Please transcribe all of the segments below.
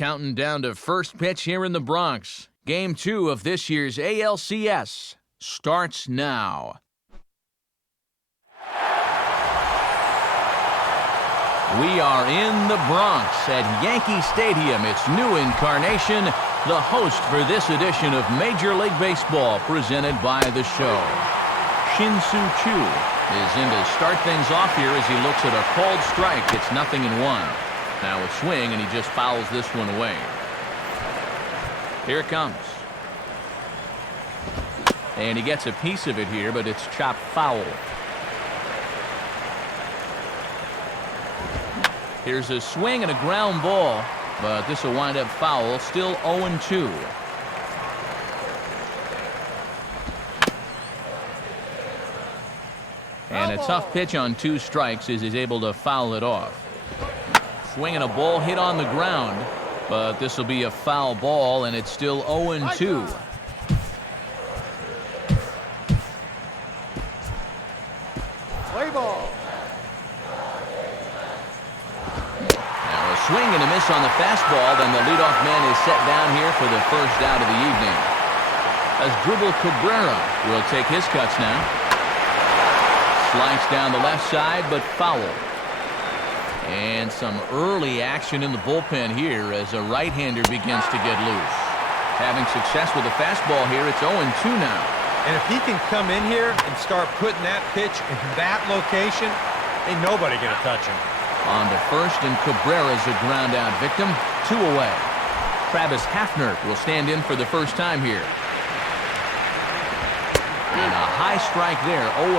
Counting down to first pitch here in the Bronx. Game 2 of this year's ALCS starts now. We are in the Bronx at Yankee Stadium. Its new incarnation, the host for this edition of Major League Baseball, presented by the show. Shin-Soo Choo is in to start things off here as he looks at a called strike. It's 0-1. Now a swing, and he just fouls this one away. Here it comes. And he gets a piece of it here, but it's chopped foul. Here's a swing and a ground ball, but this will wind up foul. Still 0-2. And a tough pitch on 2 strikes as he's able to foul it off. Swinging a ball hit on the ground, but this will be a foul ball, and it's still 0-2. Play ball. Now a swing and a miss on the fastball, then the leadoff man is set down here for the first out of the evening. As Dribble Cabrera will take his cuts now. Slice down the left side, but foul. And some early action in the bullpen here as a right-hander begins to get loose. Having success with the fastball here, it's 0-2 now. And if he can come in here and start putting that pitch in that location, ain't nobody going to touch him. On to first, and Cabrera's a ground-out victim. 2 away. Travis Hafner will stand in for the first time here. And a high strike there, 0-1.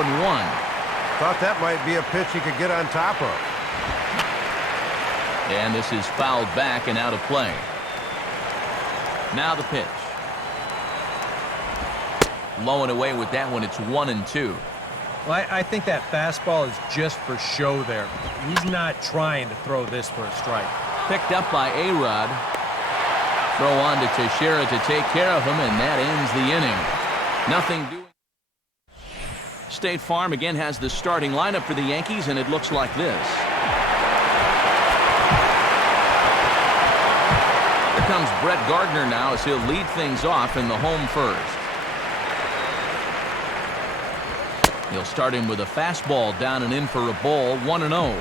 Thought that might be a pitch he could get on top of. And this is fouled back and out of play. Now the pitch. Low and away with that one. It's 1-2. Well, I think that fastball is just for show there. He's not trying to throw this for a strike. Picked up by A-Rod. Throw on to Teixeira to take care of him, and that ends the inning. Nothing doing. State Farm again has the starting lineup for the Yankees, and it looks like this. Here comes Brett Gardner now as he'll lead things off in the home first. He'll start him with a fastball down and in for a ball, 1-0.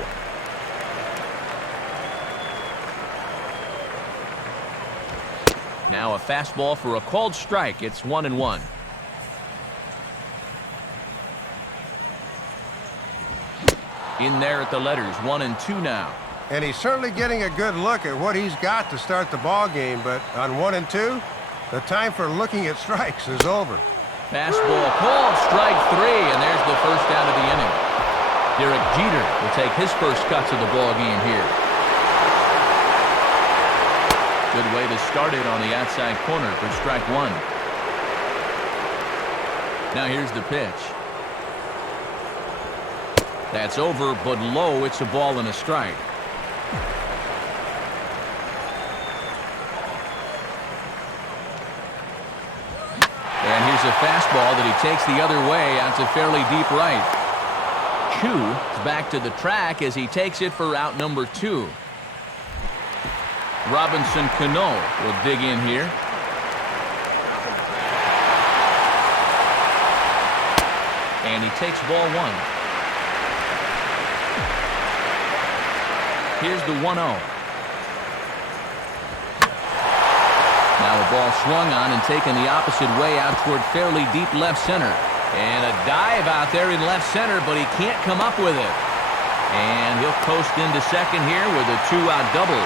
Now a fastball for a called strike. It's 1-1. In there at the letters, 1-2 now. And he's certainly getting a good look at what he's got to start the ball game, but on 1-2, the time for looking at strikes is over. Fastball called, strike 3, and there's the first out of the inning. Derek Jeter will take his first cuts of the ball game here. Good way to start it on the outside corner for strike 1. Now here's the pitch. That's over, but low. It's a ball and a strike. And here's a fastball that he takes the other way out to fairly deep right. Choo is back to the track as he takes it for out number 2. Robinson Cano will dig in here. And he takes ball 1. Here's the 1-0. Now a ball swung on and taken the opposite way out toward fairly deep left center. And a dive out there in left center, but he can't come up with it. And he'll coast into second here with a 2-out double.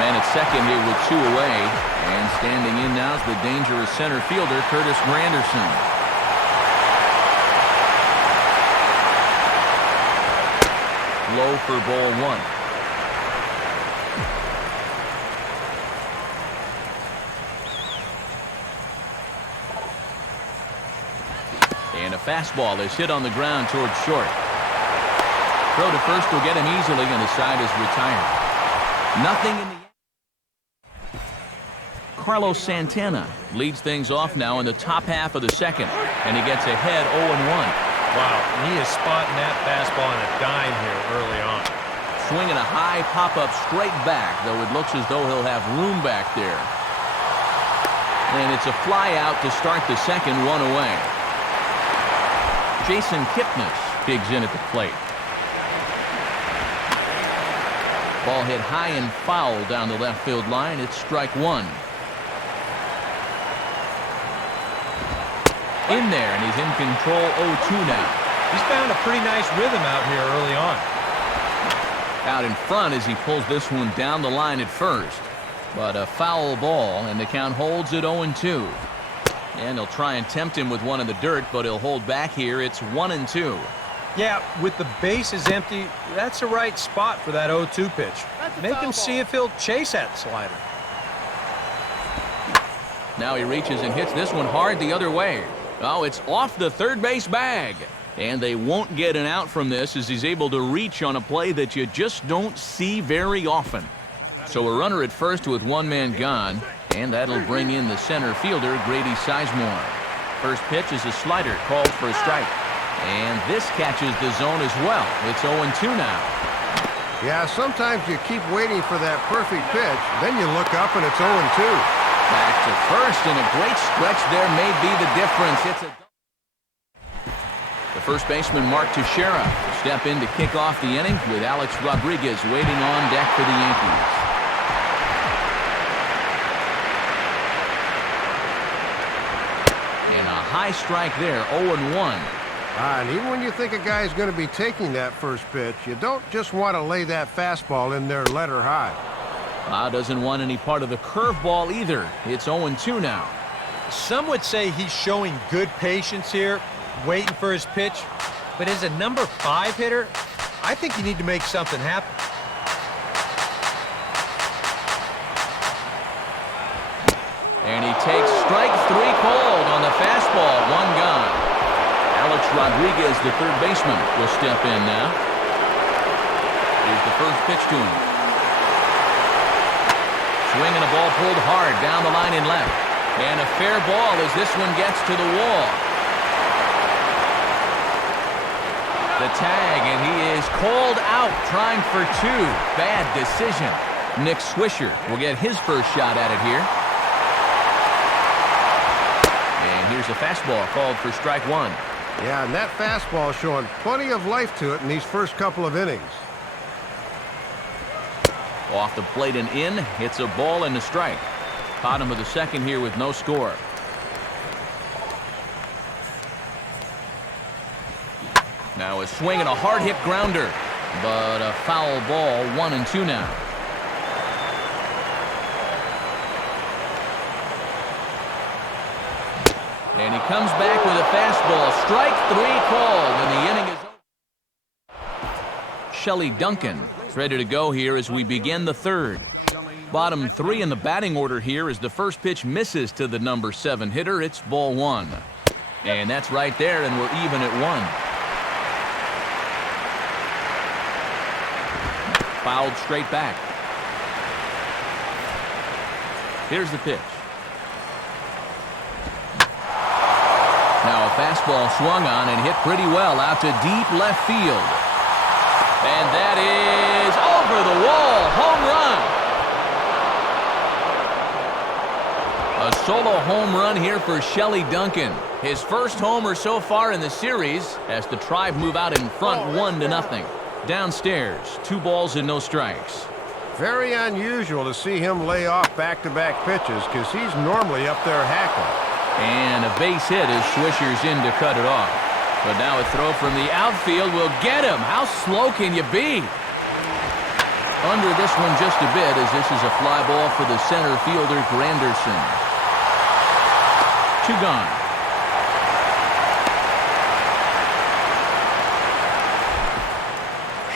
Man at second here with 2 away. And standing in now is the dangerous center fielder, Curtis Granderson. Low for ball 1. And a fastball is hit on the ground towards short. Throw to first will get him easily, and the side is retired. Nothing in the... Carlos Santana leads things off now in the top half of the second, and he gets ahead 0-1. Wow, he is spotting that fastball on a dime here early on. Swinging a high pop-up straight back, though it looks as though he'll have room back there. And it's a fly out to start the second, one away. Jason Kipnis digs in at the plate. Ball hit high and foul down the left field line. It's strike one. In there, and he's in control 0-2 now. He's found a pretty nice rhythm out here early on. Out in front as he pulls this one down the line at first. But a foul ball, and the count holds at 0-2. And they'll try and tempt him with one in the dirt, but he'll hold back here. It's 1-2. Yeah, with the bases empty, that's the right spot for that 0-2 pitch. Make him see if he'll chase that slider. Now he reaches and hits this one hard the other way. Oh, it's off the third base bag. And they won't get an out from this as he's able to reach on a play that you just don't see very often. So a runner at first with one man gone, and that'll bring in the center fielder, Grady Sizemore. First pitch is a slider called for a strike. And this catches the zone as well. It's 0-2 now. Yeah, sometimes you keep waiting for that perfect pitch, then you look up and it's 0-2. Back to first, and a great stretch there may be the difference. The first baseman, Mark Teixeira, will step in to kick off the inning with Alex Rodriguez waiting on deck for the Yankees. And a high strike there, 0-1. And even when you think a guy's going to be taking that first pitch, you don't just want to lay that fastball in there letter high. Doesn't want any part of the curveball either. It's 0-2 now. Some would say he's showing good patience here, waiting for his pitch. But as a number 5 hitter, I think you need to make something happen. And he takes strike 3 called on the fastball. One gone. Alex Rodriguez, the third baseman, will step in now. Here's the first pitch to him. Swinging a ball pulled hard down the line in left. And a fair ball as this one gets to the wall. The tag, and he is called out trying for 2. Bad decision. Nick Swisher will get his first shot at it here. And here's a fastball called for strike 1. Yeah, and that fastball showing plenty of life to it in these first couple of innings. Off the plate and in, it's a ball and a strike. Bottom of the second here with no score. Now a swing and a hard hit grounder, but a foul ball, 1-2 now. And he comes back with a fastball. Strike 3 called, and the inning is over. Shelley Duncan is ready to go here as we begin the third. Bottom 3 in the batting order here as the first pitch misses to the number 7 hitter. It's ball 1. And that's right there, and we're even at 1. Fouled straight back. Here's the pitch. Now a fastball swung on and hit pretty well out to deep left field. And that is over the wall. Home run. A solo home run here for Shelley Duncan. His first homer so far in the series as the Tribe move out in front 1-0. Downstairs, 2 balls and no strikes. Very unusual to see him lay off back-to-back pitches because he's normally up there hacking. And a base hit as Swisher's in to cut it off. But now a throw from the outfield will get him. How slow can you be? Under this one just a bit as this is a fly ball for the center fielder, Granderson. 2 gone.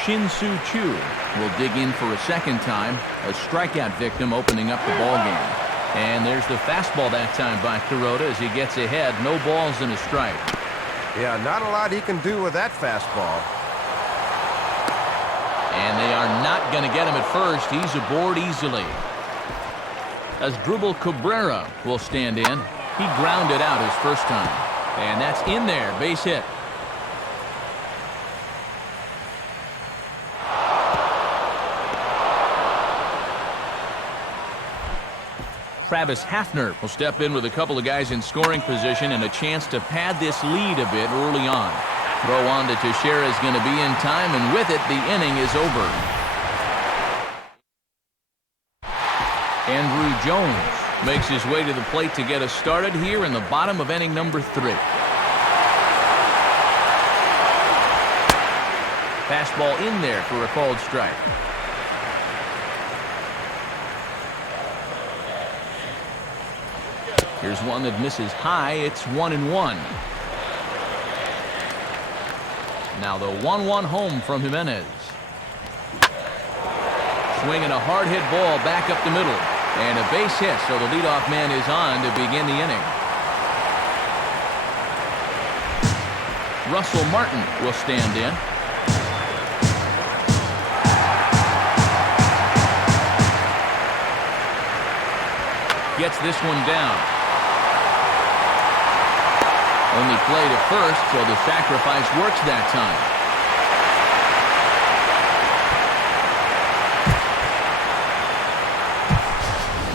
Shin-Soo Choo will dig in for a second time. A strikeout victim opening up the ballgame. And there's the fastball that time by Kuroda as he gets ahead. No balls and a strike. Yeah, not a lot he can do with that fastball. And they are not going to get him at first. He's aboard easily. As Drupal Cabrera will stand in. He grounded out his first time. And that's in there. Base hit. Travis Hafner will step in with a couple of guys in scoring position and a chance to pad this lead a bit early on. Throw on to Teixeira is going to be in time, and with it, the inning is over. Andrew Jones makes his way to the plate to get us started here in the bottom of inning number 3. Fastball in there for a called strike. Here's one that misses high. It's 1-1. Now the 1-1 home from Jimenez. Swinging a hard hit ball back up the middle. And a base hit, so the leadoff man is on to begin the inning. Russell Martin will stand in. Gets this one down. Only play to first, so the sacrifice works that time.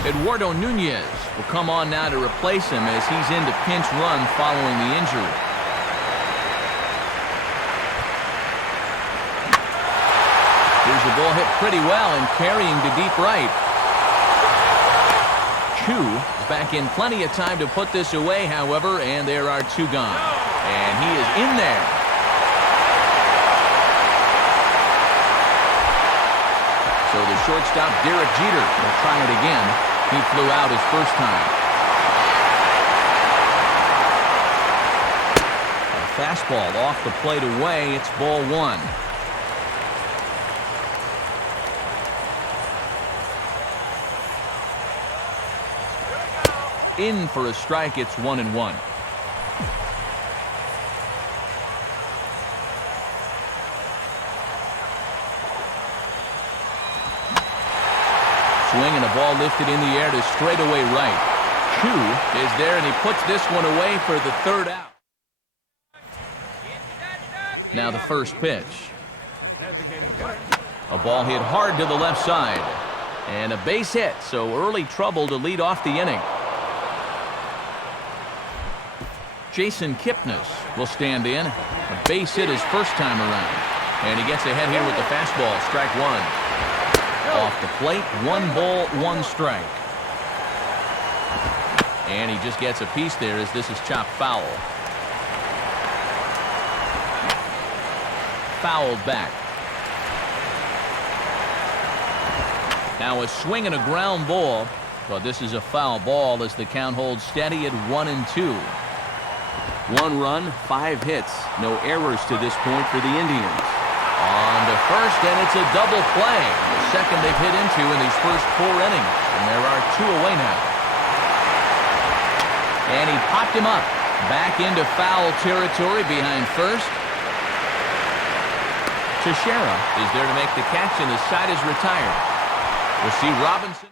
Eduardo Nunez will come on now to replace him as he's in to pinch run following the injury. Here's the ball hit pretty well and carrying to deep right. Chu is back in plenty of time to put this away, however, and there are 2 gone. And he is in there. So the shortstop, Derek Jeter, will try it again. He flew out his first time. A fastball off the plate away. It's ball 1. In for a strike. It's 1-1. Swing and a ball lifted in the air to straightaway right. Chu is there, and he puts this one away for the 3rd out. Now the first pitch. A ball hit hard to the left side. And a base hit, so early trouble to lead off the inning. Jason Kipnis will stand in. A base hit his first time around. And he gets ahead here with the fastball. Strike 1. Off the plate, 1 ball, 1 strike. And he just gets a piece there as this is chopped foul. Fouled back. Now a swing and a ground ball, but this is a foul ball as the count holds steady at 1-2. 1 run, 5 hits. No errors to this point for the Indians. On to first, and it's a double play. The second they've hit into in these first 4 innings. And there are 2 away now. And he popped him up. Back into foul territory behind first. Teixeira is there to make the catch, and the side is retired. We'll see Robinson.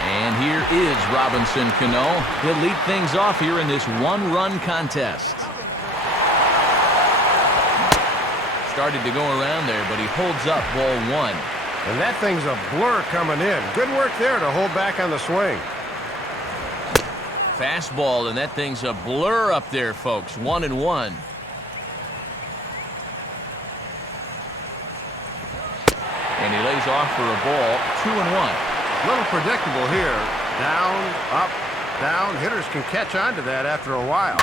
And here is Robinson Cano. He'll lead things off here in this 1-run contest. Started to go around there, but he holds up ball 1. And that thing's a blur coming in. Good work there to hold back on the swing. Fastball, and that thing's a blur up there, folks. 1-1. And he lays off for a ball. 2-1. A little predictable here. Down, up, down. Hitters can catch on to that after a while.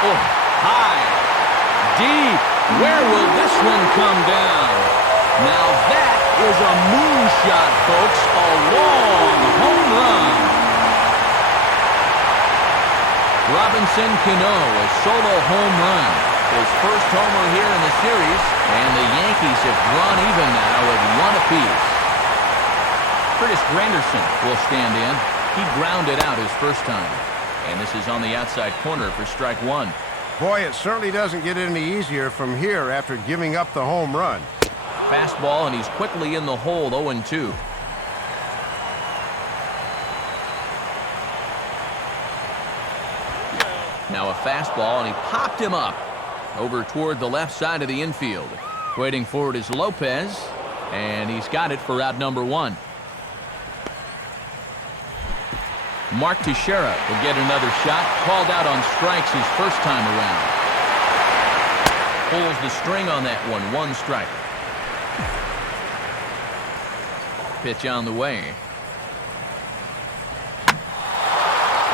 Oh, high, deep. Where will this one come down? Now that is a moonshot, folks. A long home run. Robinson Cano, a solo home run. His first homer here in the series, and the Yankees have drawn even now at 1 apiece. Curtis Granderson will stand in. He grounded out his first time. And this is on the outside corner for strike 1. Boy, it certainly doesn't get any easier from here after giving up the home run. Fastball, and he's quickly in the hole, 0-2. Now a fastball, and he popped him up over toward the left side of the infield. Waiting for it is Lopez, and he's got it for out number 1. Mark Teixeira will get another shot. Called out on strikes his first time around. Pulls the string on that one. 1 strike. Pitch on the way.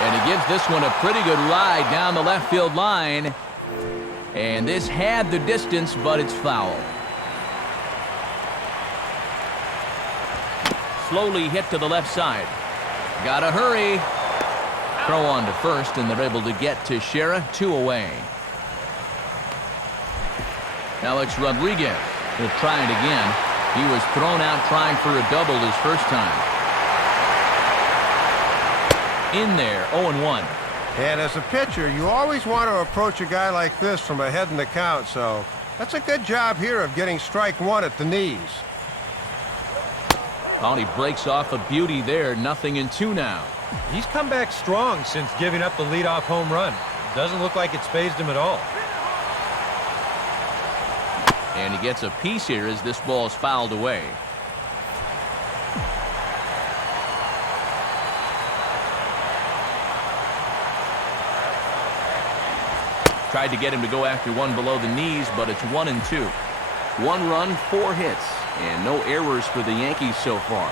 And he gives this one a pretty good ride down the left field line. And this had the distance, but it's foul. Slowly hit to the left side. Gotta hurry. Throw on to first, and they're able to get Teixeira 2 away. Alex Rodriguez will try it again. He was thrown out trying for a double his first time. In there, 0-1. And as a pitcher, you always want to approach a guy like this from ahead in the count, so that's a good job here of getting strike 1 at the knees. Oh, he breaks off a beauty there. 0-2 now. He's come back strong since giving up the leadoff home run. Doesn't look like it's phased him at all. And he gets a piece here as this ball is fouled away. Tried to get him to go after one below the knees, but it's 1-2. 1 run, 4 hits, and no errors for the Yankees so far.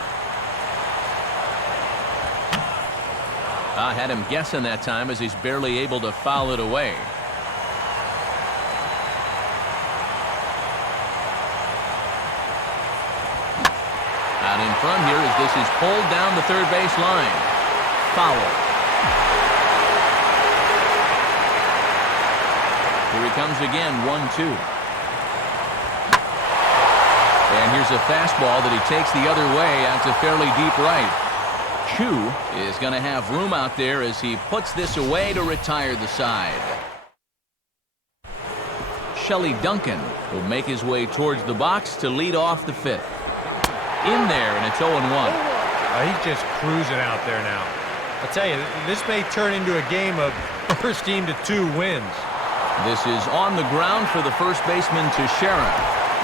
I had him guessing that time as he's barely able to foul it away. Out in front here as this is pulled down the third base line. Foul. Here he comes again, 1-2. And here's a fastball that he takes the other way out to fairly deep right. Chu is going to have room out there as he puts this away to retire the side. Shelley Duncan will make his way towards the box to lead off the 5th. In there, and it's 0-1. He's just cruising out there now. I'll tell you, this may turn into a game of first team to 2 wins. This is on the ground for the first baseman, Teixeira.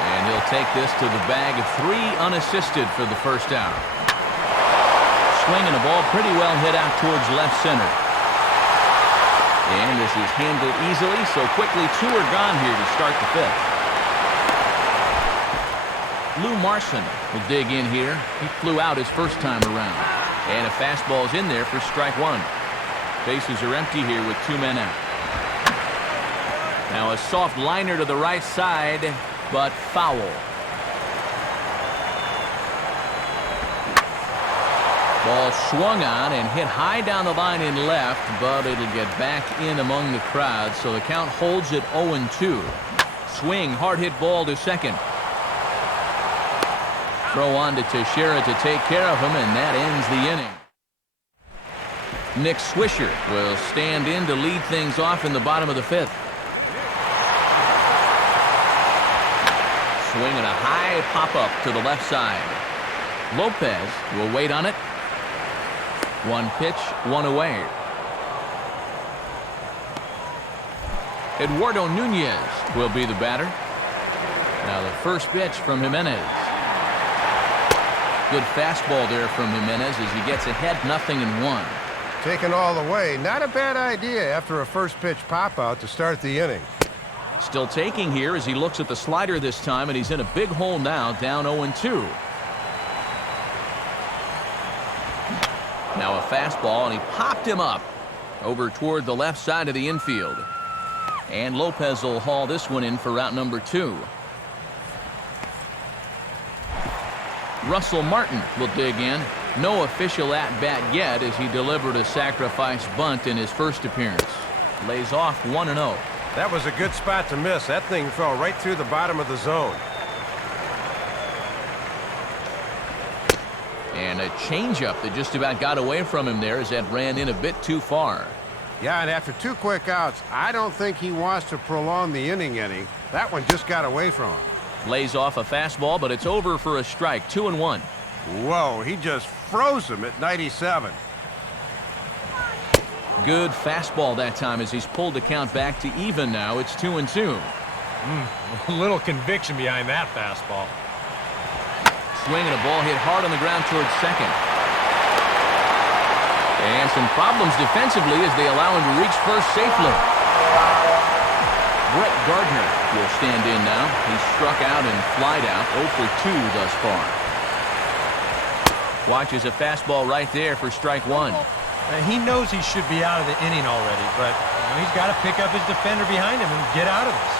And he'll take this to the bag of 3 unassisted for the first out. Swinging a ball pretty well hit out towards left center. And this is handled easily, so quickly 2 are gone here to start the 5th. Lou Marson will dig in here. He flew out his first time around. And a fastball's in there for strike 1. Bases are empty here with 2 men out. Now a soft liner to the right side, but foul. Ball swung on and hit high down the line in left, but it'll get back in among the crowd, so the count holds at 0-2. Swing, hard hit ball to second. Throw on to Teixeira to take care of him, and that ends the inning. Nick Swisher will stand in to lead things off in the bottom of the 5th. Swinging a high pop-up to the left side. Lopez will wait on it. 1 pitch, 1 away. Eduardo Nunez will be the batter. Now the first pitch from Jimenez. Good fastball there from Jimenez as he gets ahead 0-1. Taken all the way. Not a bad idea after a first pitch pop-out to start the inning. Still taking here as he looks at the slider this time, and he's in a big hole now, down 0-2. Now a fastball, and he popped him up over toward the left side of the infield. And Lopez will haul this one in for route number 2. Russell Martin will dig in. No official at-bat yet as he delivered a sacrifice bunt in his first appearance. Lays off 1-0. That was a good spot to miss. That thing fell right through the bottom of the zone. And a changeup that just about got away from him there as that ran in a bit too far. Yeah, and after 2 quick outs, I don't think he wants to prolong the inning any. That one just got away from him. Lays off a fastball, but it's over for a strike. 2-1. Whoa, he just froze him at 97. Good fastball that time as he's pulled the count back to even now. It's 2-2. A little conviction behind that fastball. Swinging a ball hit hard on the ground towards second. And some problems defensively as they allow him to reach first safely. Brett Gardner will stand in now. He struck out and flied out 0 for 2 thus far. Watches a fastball right there for strike one. He knows he should be out of the inning already, but he's got to pick up his defender behind him and get out of this.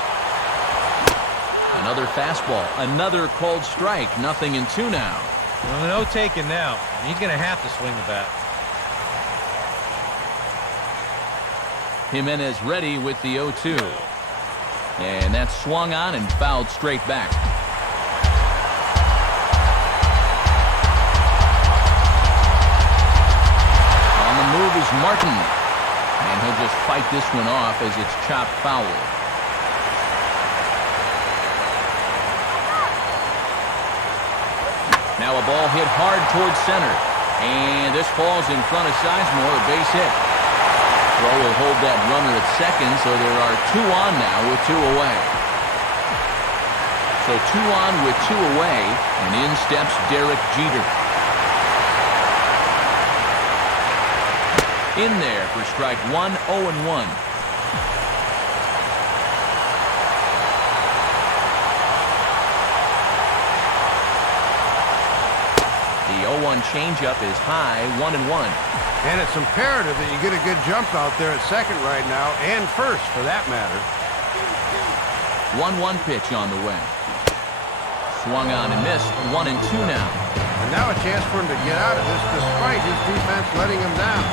Another fastball, another called strike. 0-2 now. Well, no taking now. He's going to have to swing the bat. Jimenez ready with the 0-2. And that's swung on and fouled straight back. On the move is Martin. And he'll just fight this one off as it's chopped foul. Now a ball hit hard towards center. And this falls in front of Sizemore, a base hit. Throw will hold that runner at second, so there are 2 on now with 2 away. So 2 on with 2 away, and in steps Derek Jeter. In there for strike 1, 0-1. The 0-1 changeup is high, 1-1. And it's imperative that you get a good jump out there at second right now, and first for that matter. 1-1 pitch on the way. Swung on and missed. 1-2 now. And now a chance for him to get out of this despite his defense letting him down.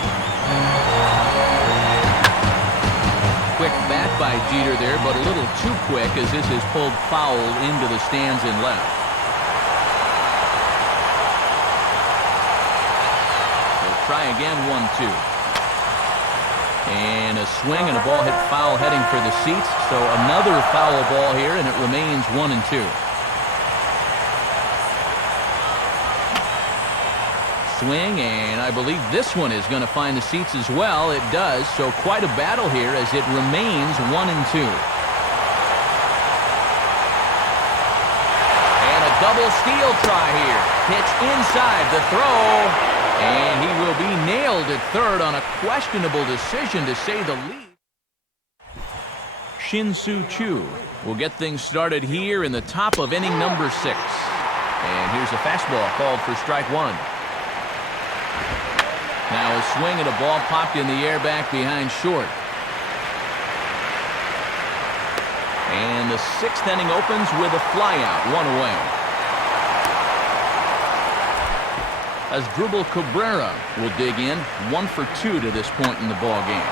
Quick bat by Jeter there, but a little too quick as this is pulled foul into the stands in left. They'll try again, 1-2. And a swing and a ball hit foul heading for the seats. So another foul ball here, and it remains 1-2. Swing, and I believe this one is going to find the seats as well. It does, so quite a battle here as it remains 1-2. And a double steal try here. Pitch inside the throw, and he will be nailed at third on a questionable decision, to say the least. Shin-Soo Choo will get things started here in the top of inning number 6. And here's a fastball called for strike 1. Now a swing and a ball popped in the air back behind short. And the 6th inning opens with a flyout, 1 away. Asdrubal Cabrera will dig in, 1 for 2 to this point in the ball game.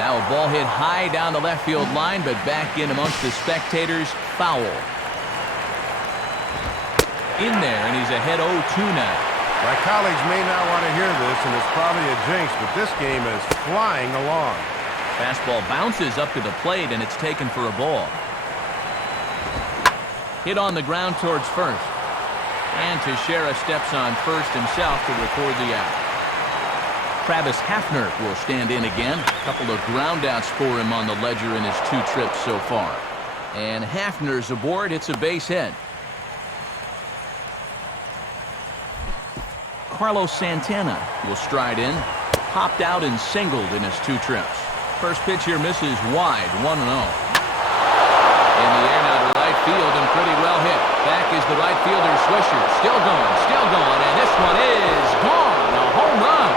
Now a ball hit high down the left field line, but back in amongst the spectators, foul. In there, and he's ahead 0-2 now. My colleagues may not want to hear this, and it's probably a jinx, but this game is flying along. Fastball bounces up to the plate, and it's taken for a ball. Hit on the ground towards first. And Teixeira steps on first himself to record the out. Travis Hafner will stand in again. A couple of groundouts for him on the ledger in his 2 trips so far. And Hafner's aboard. It's a base hit. Carlos Santana will stride in. Popped out and singled in his 2 trips. First pitch here misses wide, 1-0. In the air now to right field and pretty well hit. Back is the right fielder, Swisher. Still going, and this one is gone. A home run.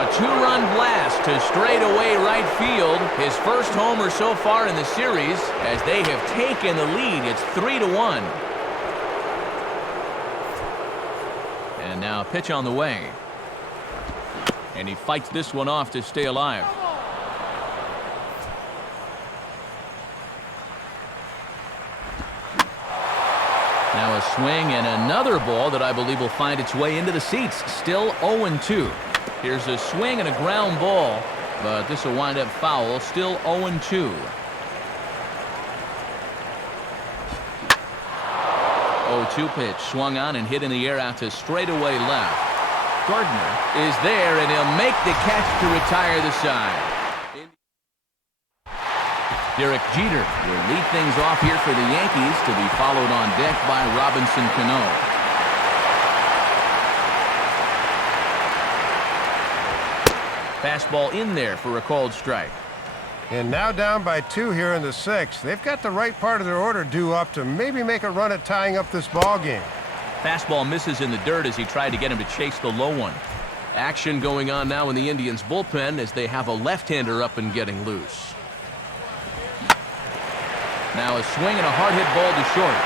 A 2-run blast to straightaway right field. His first homer so far in the series as they have taken the lead. It's 3-1. And now a pitch on the way. And he fights this one off to stay alive. Now a swing and another ball that I believe will find its way into the seats. Still 0-2. Here's a swing and a ground ball, but this will wind up foul. Still 0-2. 0-2 pitch swung on and hit in the air out to straightaway left. Gardner is there, and he'll make the catch to retire the side. Derek Jeter will lead things off here for the Yankees, to be followed on deck by Robinson Cano. Fastball in there for a called strike. And now down by 2 here in the 6th. They've got the right part of their order due up to maybe make a run at tying up this ball game. Fastball misses in the dirt as he tried to get him to chase the low one. Action going on now in the Indians' bullpen as they have a left-hander up and getting loose. Now a swing and a hard hit ball to short.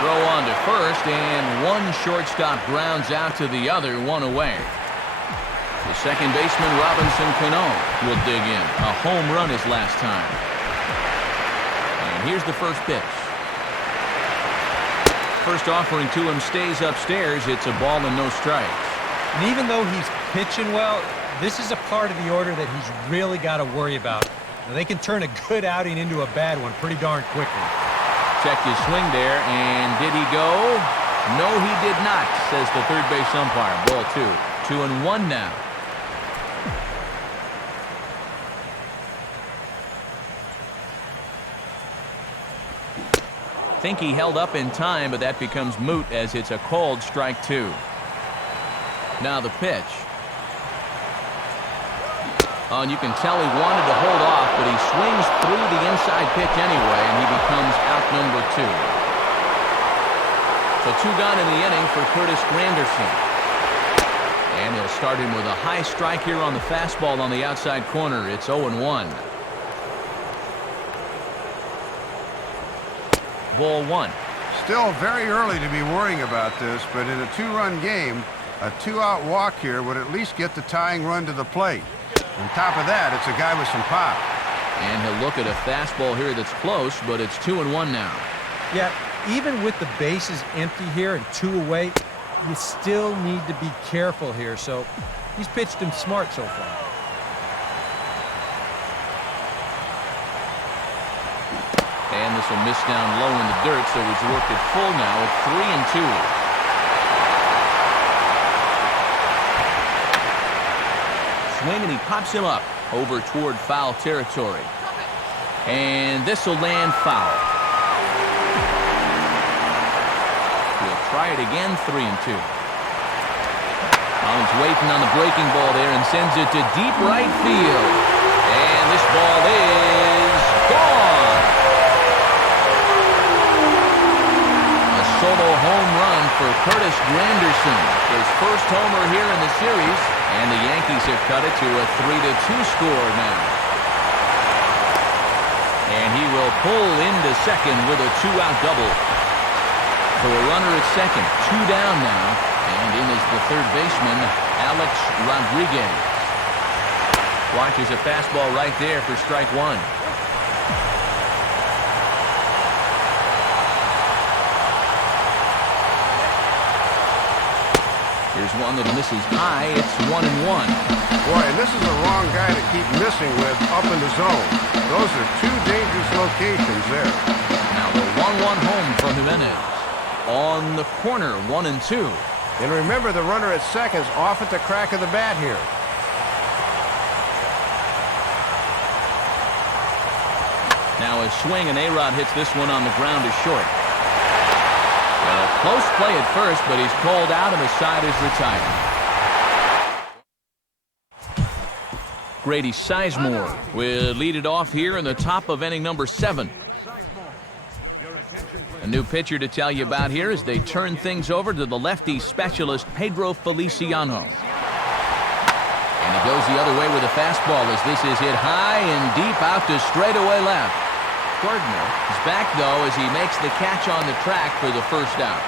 Throw on to first, and one shortstop grounds out to the other, one away. The second baseman, Robinson Cano, will dig in. A home run his last time. And here's the first pitch. First offering to him stays upstairs. It's a ball and no strikes. And even though he's pitching well, this is a part of the order that he's really got to worry about. Now, they can turn a good outing into a bad one pretty darn quickly. Checked his swing there, and did he go? No, he did not, says the third base umpire. Ball 2. 2-1 now. Think he held up in time, but that becomes moot as it's a called strike 2. Now the pitch. Oh, and you can tell he wanted to hold off, but he swings through the inside pitch anyway, and he becomes out number 2. So 2 gone in the inning for Curtis Granderson. And he'll start him with a high strike here on the fastball on the outside corner. It's 0-1. Ball 1. Still very early to be worrying about this, but in a 2-run game, a 2-out walk here would at least get the tying run to the plate. On top of that, it's a guy with some pop. And he'll look at a fastball here that's close, but it's 2-1 now. Yeah, even with the bases empty here and 2 away, you still need to be careful here. So he's pitched him smart so far. And this will miss down low in the dirt, so he's worked it full now at 3-2. Swing, and he pops him up over toward foul territory. And this will land foul. We'll try it again, 3-2. Collins waiting on the breaking ball there and sends it to deep right field. And this ball is gone. A solo home run for Curtis Granderson. His first homer here in the series. And the Yankees have cut it to a 3-2 score now. And he will pull into second with a 2-out double. For a runner at second, 2 down now. And in is the third baseman, Alex Rodriguez. Watches a fastball right there for strike 1. Here's one that misses high. It's 1-1. Boy, and this is the wrong guy to keep missing with up in the zone. Those are 2 dangerous locations there. Now the 1-1 home from Jimenez. On the corner, 1-2. And remember, the runner at second's off at the crack of the bat here. Now a swing, and A-Rod hits this one on the ground to short. Well, a close play at first, but he's called out and the side is retired. Grady Sizemore will lead it off here in the top of inning number 7. A new pitcher to tell you about here as they turn things over to the lefty specialist Pedro Feliciano. And he goes the other way with a fastball as this is hit high and deep out to straightaway left. Gardner is back, though, as he makes the catch on the track for the first out.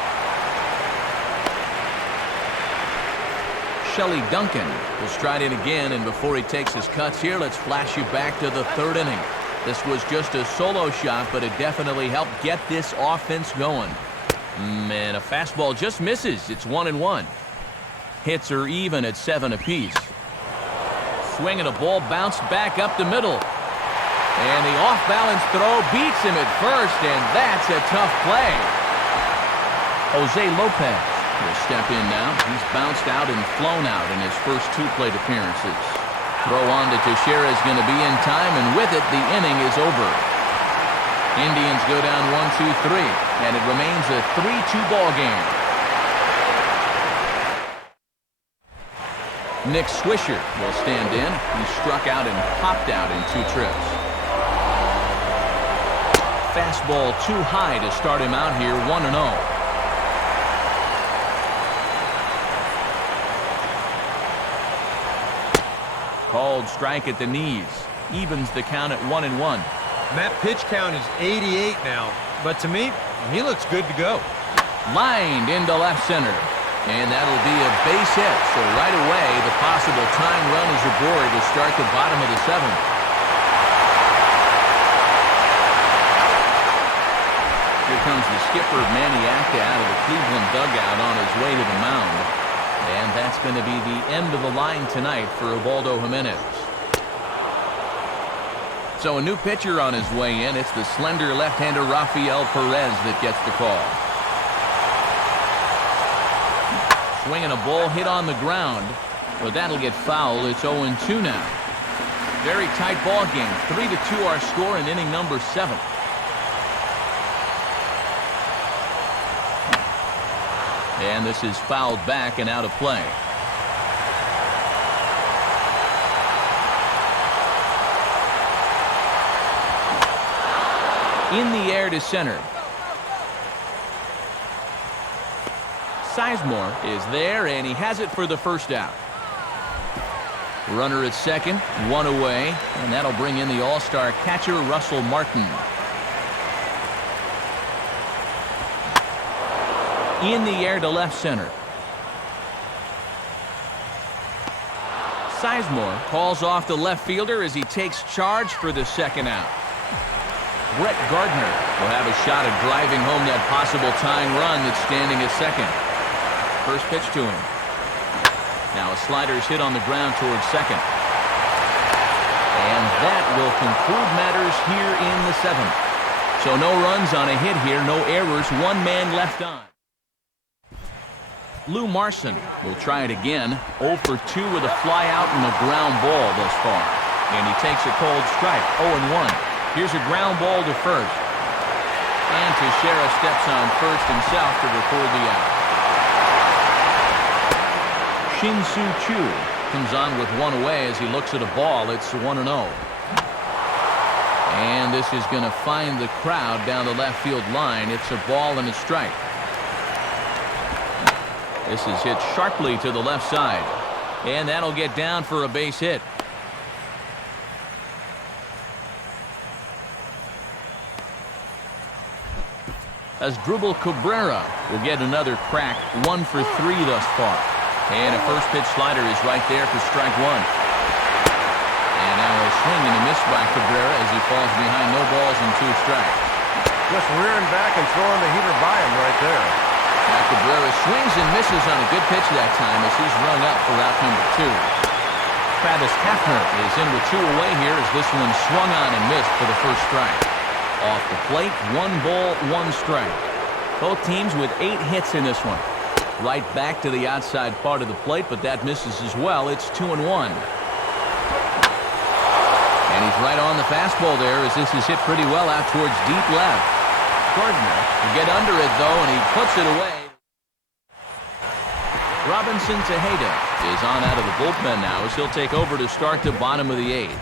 Shelley Duncan will stride in again, and before he takes his cuts here, let's flash you back to the 3rd inning. This was just a solo shot, but it definitely helped get this offense going. And a fastball just misses. It's 1-1. Hits are even at 7 apiece. Swing and a ball bounced back up the middle. And the off-balance throw beats him at first, and that's a tough play. Jose Lopez will step in now. He's bounced out and flown out in his first 2 plate appearances. Throw on to Teixeira is going to be in time, and with it, the inning is over. Indians go down 1-2-3, and it remains a 3-2 ball game. Nick Swisher will stand in. He struck out and popped out in 2 trips. Fastball too high to start him out here, 1-0. Called strike at the knees. Evens the count at 1-1. And that pitch count is 88 now. But to me, he looks good to go. Lined into left center. And that'll be a base hit. So right away, the possible tying run is aboard to start the bottom of the 7th. Here comes the skipper, Manny Acta, out of the Cleveland dugout on his way to the mound. And that's going to be the end of the line tonight for Ubaldo Jimenez. So a new pitcher on his way in. It's the slender left-hander Rafael Perez that gets the call. Swinging a ball hit on the ground, but that'll get foul. It's 0-2 now. Very tight ball game. 3-2 our score in inning number 7. And this is fouled back and out of play. In the air to center. Sizemore is there, and he has it for the first out. Runner at second, 1 away, and that'll bring in the all-star catcher Russell Martin. In the air to left center. Sizemore calls off the left fielder as he takes charge for the second out. Brett Gardner will have a shot at driving home that possible tying run that's standing at second. First pitch to him. Now a slider's hit on the ground towards second. And that will conclude matters here in the 7th. So no runs on a hit here, no errors, 1 man left on. Lou Marson will try it again. 0 for 2 with a fly out and a ground ball thus far. And he takes a cold strike, 0-1. Here's a ground ball to first. And Teixeira steps on first himself to record the out. Shin-Soo Choo comes on with 1 away as he looks at a ball. It's 1-0. And this is going to find the crowd down the left field line. It's a ball and a strike. This is hit sharply to the left side. And that'll get down for a base hit. Asdrubal Cabrera will get another crack, 1 for 3 thus far. And a first pitch slider is right there for strike 1. And now a swing and a miss by Cabrera as he falls behind, no balls and 2 strikes. Just rearing back and throwing the heater by him right there. Now Cabrera swings and misses on a good pitch that time as he's rung up for out number 2. Travis Hafner is in with 2 away here as this one swung on and missed for the first strike. Off the plate, 1 ball, 1 strike. Both teams with 8 hits in this one. Right back to the outside part of the plate, but that misses as well. It's 2-1. And he's right on the fastball there as this is hit pretty well out towards deep left. Gardner will get under it, though, and he puts it away. Robinson Tejeda is on out of the bullpen now as he'll take over to start the bottom of the 8th.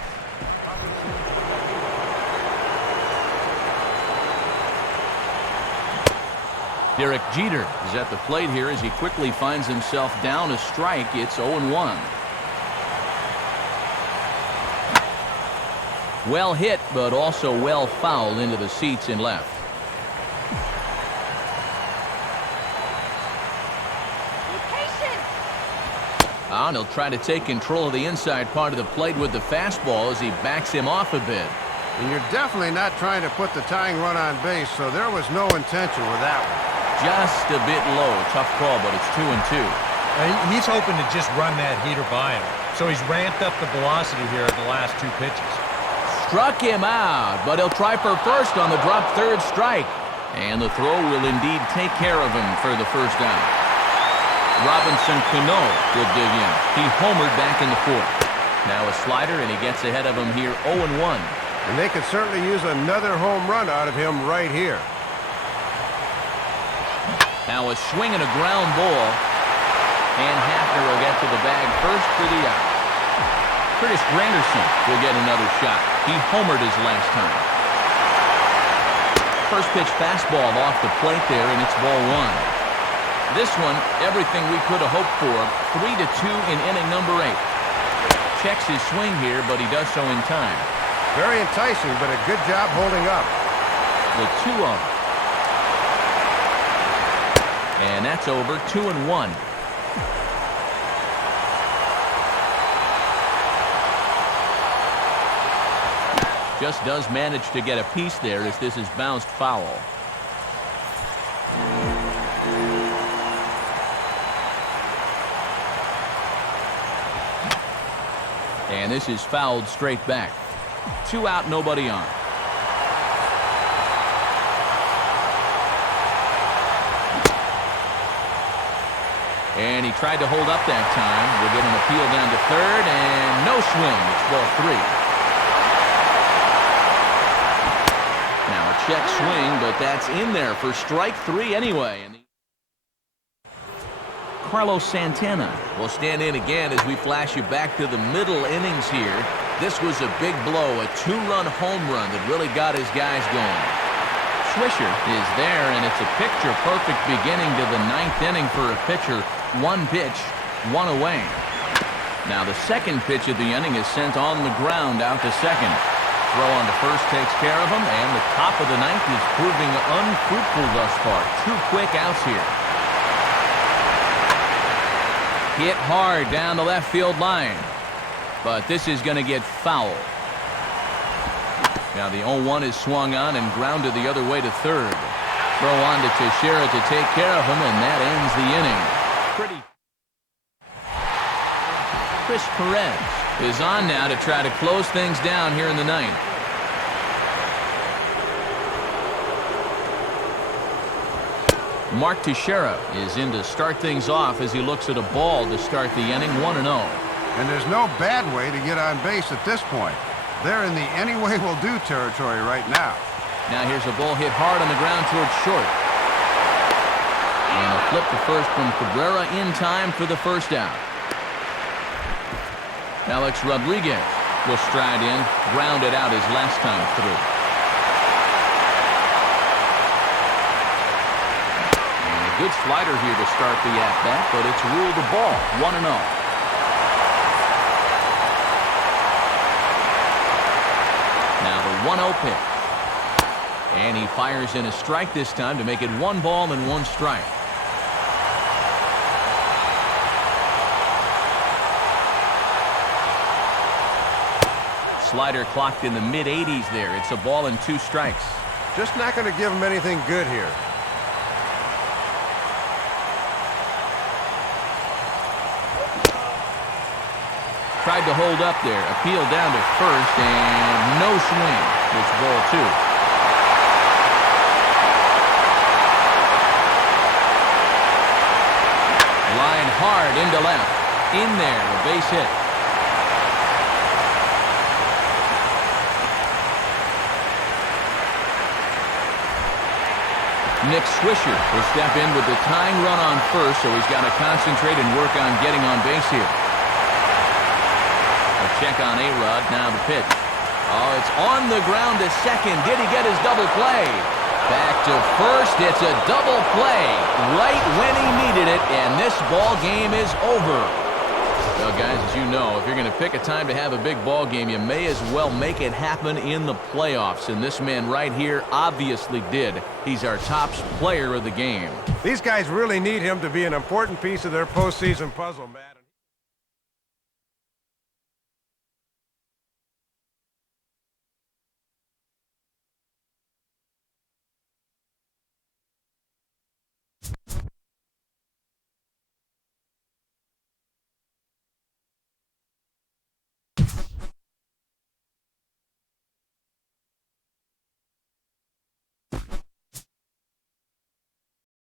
Derek Jeter is at the plate here as he quickly finds himself down a strike. It's 0-1. Well hit, but also well fouled into the seats in left. And he'll try to take control of the inside part of the plate with the fastball as he backs him off a bit. And you're definitely not trying to put the tying run on base, so there was no intention with that one. Just a bit low. Tough call, but it's 2-2. He's hoping to just run that heater by him. So he's ramped up the velocity here at the last 2 pitches. Struck him out, but he'll try for first on the drop third strike. And the throw will indeed take care of him for the first out. Robinson Cano will dig in. He homered back in the 4th. Now a slider, and he gets ahead of him here 0-1. And they could certainly use another home run out of him right here. Now a swing and a ground ball. And Hafner will get to the bag first for the out. Curtis Granderson will get another shot. He homered his last time. First pitch fastball off the plate there, and it's ball one. This one, everything we could have hoped for. 3-2 in inning number 8. Checks his swing here, but he does so in time. Very enticing, but a good job holding up. The 2-0. And that's over. 2-1. Just does manage to get a piece there as this is bounced foul. And this is fouled straight back. 2 out, nobody on. And he tried to hold up that time. We'll get an appeal down to third, and no swing. It's ball 3. Now a check swing, but that's in there for strike 3 anyway. And Carlos Santana will stand in again as we flash you back to the middle innings here. This was a big blow, a 2-run home run that really got his guys going. Swisher is there, and it's a picture-perfect beginning to the 9th inning for a pitcher. 1 pitch, 1 away. Now the second pitch of the inning is sent on the ground out to second. Throw on to first takes care of him, and the top of the 9th is proving unfruitful thus far. 2 quick outs here. Hit hard down the left field line, but this is going to get foul. Now the 0-1 is swung on and grounded the other way to third. Throw on to Teixeira to take care of him, and that ends the inning. Chris Perez is on now to try to close things down here in the 9th. Mark Teixeira is in to start things off as he looks at a ball to start the inning. 1-0. And there's no bad way to get on base at this point. They're in the any way will do territory right now. Now here's a ball hit hard on the ground towards short. And a flip to first from Cabrera in time for the first out. Alex Rodriguez will stride in, grounded out his last time through. And a good slider here to start the at-bat, but it's ruled a ball. 1-0. Now the 1-0 pitch. And he fires in a strike this time to make it 1 ball and 1 strike. Slider clocked in the mid-80s there. It's a ball and 2 strikes. Just not going to give him anything good here. Tried to hold up there. Appeal down to first, and no swing. It's ball 2. Line hard into left. In there, a base hit. Nick Swisher will step in with the tying run on first, so he's got to concentrate and work on getting on base here. A check on A-Rod, now the pitch. Oh, it's on the ground to second. Did he get his double play? Back to first. It's a double play right when he needed it, and this ball game is over. Well, guys, as you know, if you're going to pick a time to have a big ball game, you may as well make it happen in the playoffs. And this man right here obviously did. He's our top player of the game. These guys really need him to be an important piece of their postseason puzzle, Matt.